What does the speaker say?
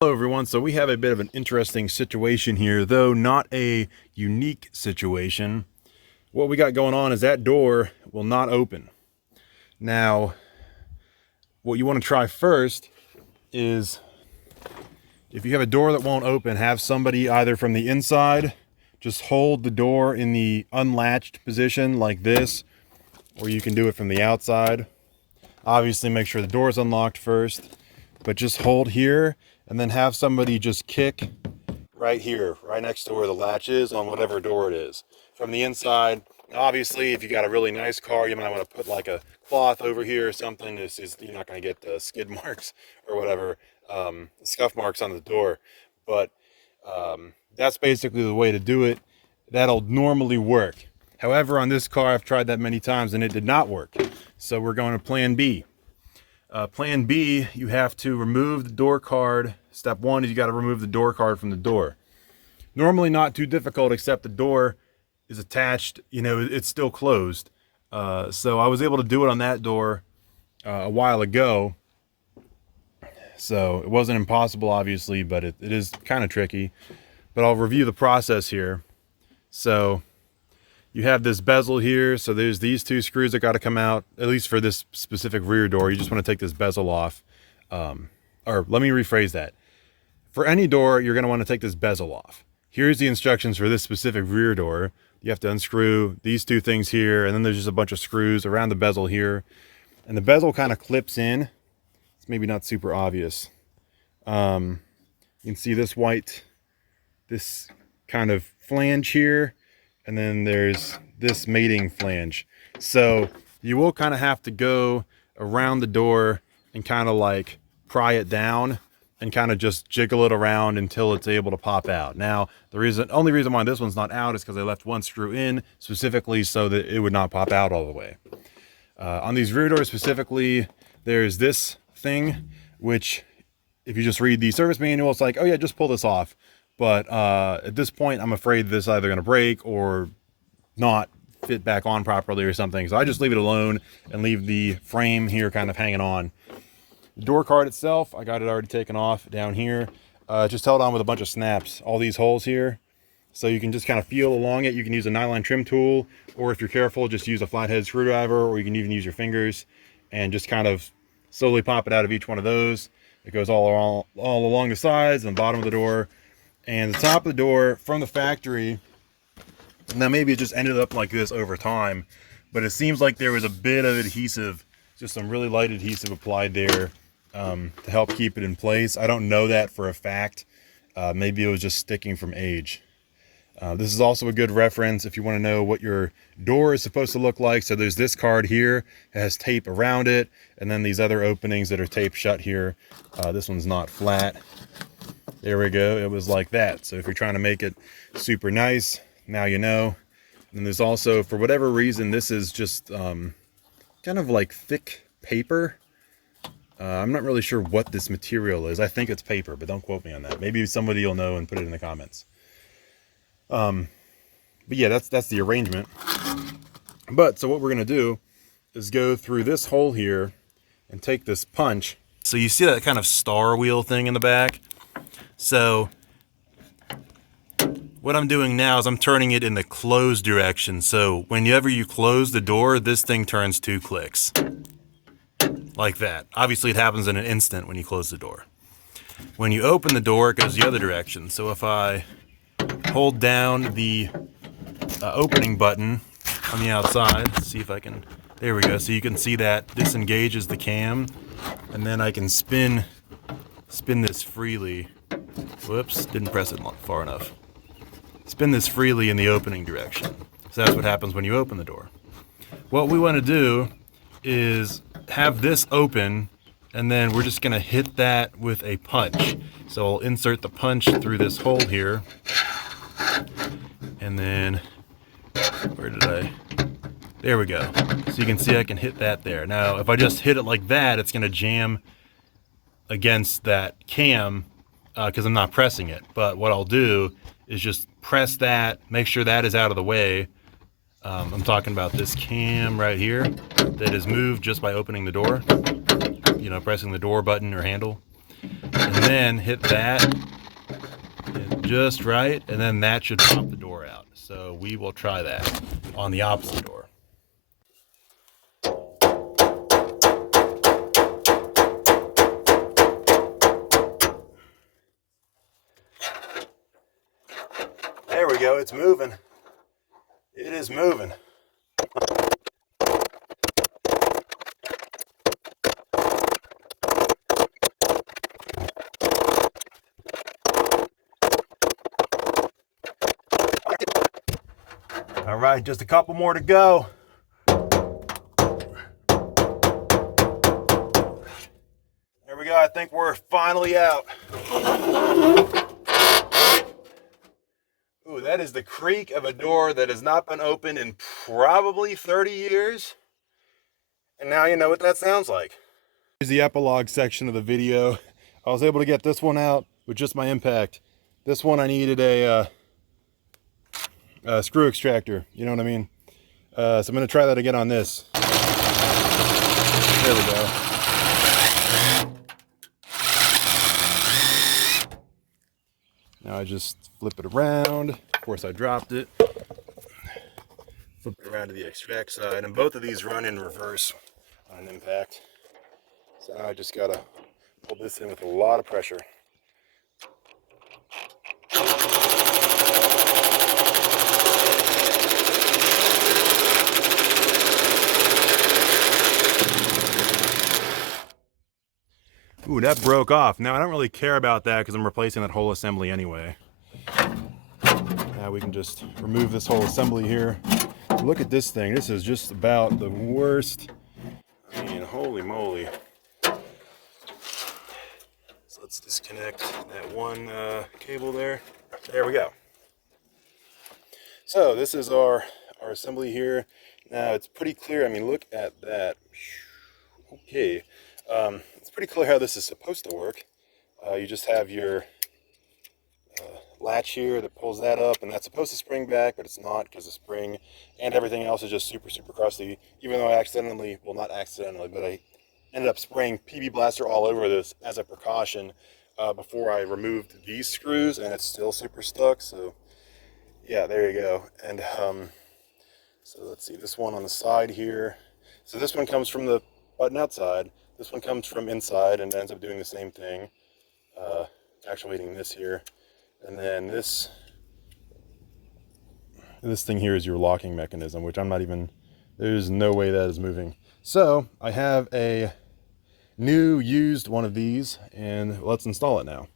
Hello everyone, so we have a bit of an interesting situation here, though not a unique situation. What we got going on is that door will not open. Now, what you want to try first is, if you have a door that won't open, have somebody either from the inside just hold the door in the unlatched position like this, or you can do it from the outside. Obviously make sure the door is unlocked first, but just hold here and then have somebody just kick right here, right next to where the latch is on whatever door it is. From the inside, obviously, if you got a really nice car, you might want to put like a cloth over here or something. You're not going to get skid marks or whatever, scuff marks on the door. But that's basically the way to do it. That'll normally work. However, on this car, I've tried that many times and it did not work. So we're going to plan B. Plan B, you have to remove the door card. Step one is you got to remove the door card from the door. Normally not too difficult, except the door is attached, it's still closed. So I was able to do it on that door a while ago. So it wasn't impossible, obviously, but it is kind of tricky. But I'll review the process here. So you have this bezel here, so there's these two screws that got to come out, at least for this specific rear door. You just want to take this bezel off. Or let me rephrase that. For any door, you're going to want to take this bezel off. Here's the instructions for this specific rear door. You have to unscrew these two things here, and then there's just a bunch of screws around the bezel here. And the bezel kind of clips in. It's maybe not super obvious. You can see this kind of flange here. And then there's this mating flange. So you will kind of have to go around the door and kind of like pry it down and kind of just jiggle it around until it's able to pop out. Now, the only reason why this one's not out is because I left one screw in specifically so that it would not pop out all the way. On these rear doors specifically, there's this thing, which if you just read the service manual, it's like, oh yeah, just pull this off. But at this point, I'm afraid this is either going to break or not fit back on properly or something. So I just leave it alone and leave the frame here kind of hanging on. The door card itself, I got it already taken off down here. Just held on with a bunch of snaps. All these holes here. So you can just kind of feel along it. You can use a nylon trim tool, or if you're careful, just use a flathead screwdriver, or you can even use your fingers and just kind of slowly pop it out of each one of those. It goes all along the sides and the bottom of the door. And the top of the door from the factory, now maybe it just ended up like this over time, but it seems like there was a bit of adhesive, just some really light adhesive applied there to help keep it in place. I don't know that for a fact. Maybe it was just sticking from age. This is also a good reference if you want to know what your door is supposed to look like. So there's this card here, it has tape around it, and then these other openings that are taped shut here. This one's not flat. There we go. It was like that. So if you're trying to make it super nice, now you know. And there's also, for whatever reason, this is just kind of like thick paper. I'm not really sure what this material is. I think it's paper, but don't quote me on that. Maybe somebody will know and put it in the comments. But yeah, that's the arrangement. But so what we're going to do is go through this hole here and take this punch. So you see that kind of star wheel thing in the back? So what I'm doing now is I'm turning it in the closed direction. So whenever you close the door, this thing turns 2 clicks. Like that. Obviously it happens in an instant when you close the door. When you open the door, it goes the other direction. So if I hold down the opening button on the outside, let's see if I can, there we go. So you can see that disengages the cam, and then I can spin this freely. Whoops, didn't press it far enough. Spin this freely in the opening direction. So that's what happens when you open the door. What we want to do is have this open, and then we're just going to hit that with a punch. So I'll insert the punch through this hole here. And then, there we go. So you can see I can hit that there. Now, if I just hit it like that, it's going to jam against that cam because I'm not pressing it. But what I'll do is just press that, make sure that is out of the way. I'm talking about this cam right here that is moved just by opening the door, pressing the door button or handle. and then hit that just right, and then that should pop the door out. So we will try that on the opposite door. There we go, it's moving. It is moving. All right, just a couple more to go. There we go, I think we're finally out. Ooh, that is the creak of a door that has not been opened in probably 30 years. And now you know what that sounds like. Here's the epilogue section of the video. I was able to get this one out with just my impact. This one I needed a screw extractor, you know what I mean? So I'm gonna try that again on this. There we go. Now I just flip it around. Of course I dropped it. Flip it around to the extract side, and both of these run in reverse on an impact. So now I just gotta pull this in with a lot of pressure. Ooh, that broke off. Now I don't really care about that because I'm replacing that whole assembly anyway. Now we can just remove this whole assembly here. Look at this thing. This is just about the worst. I mean, holy moly. So let's disconnect that one cable there. There we go. So this is our assembly here. Now it's pretty clear. I mean, look at that. Okay. It's pretty clear how this is supposed to work. You just have your latch here that pulls that up, and that's supposed to spring back, but it's not because the spring and everything else is just super crusty. Even though I accidentally, well, not accidentally, but I ended up spraying PB Blaster all over this as a precaution before I removed these screws, and it's still super stuck. So yeah, there you go. And so let's see, this one on the side here. So this one comes from the button outside. This one comes from inside and ends up doing the same thing, actuating this here. And then this thing here is your locking mechanism, which I'm not even, there's no way that is moving. So I have a new used one of these, and let's install it now.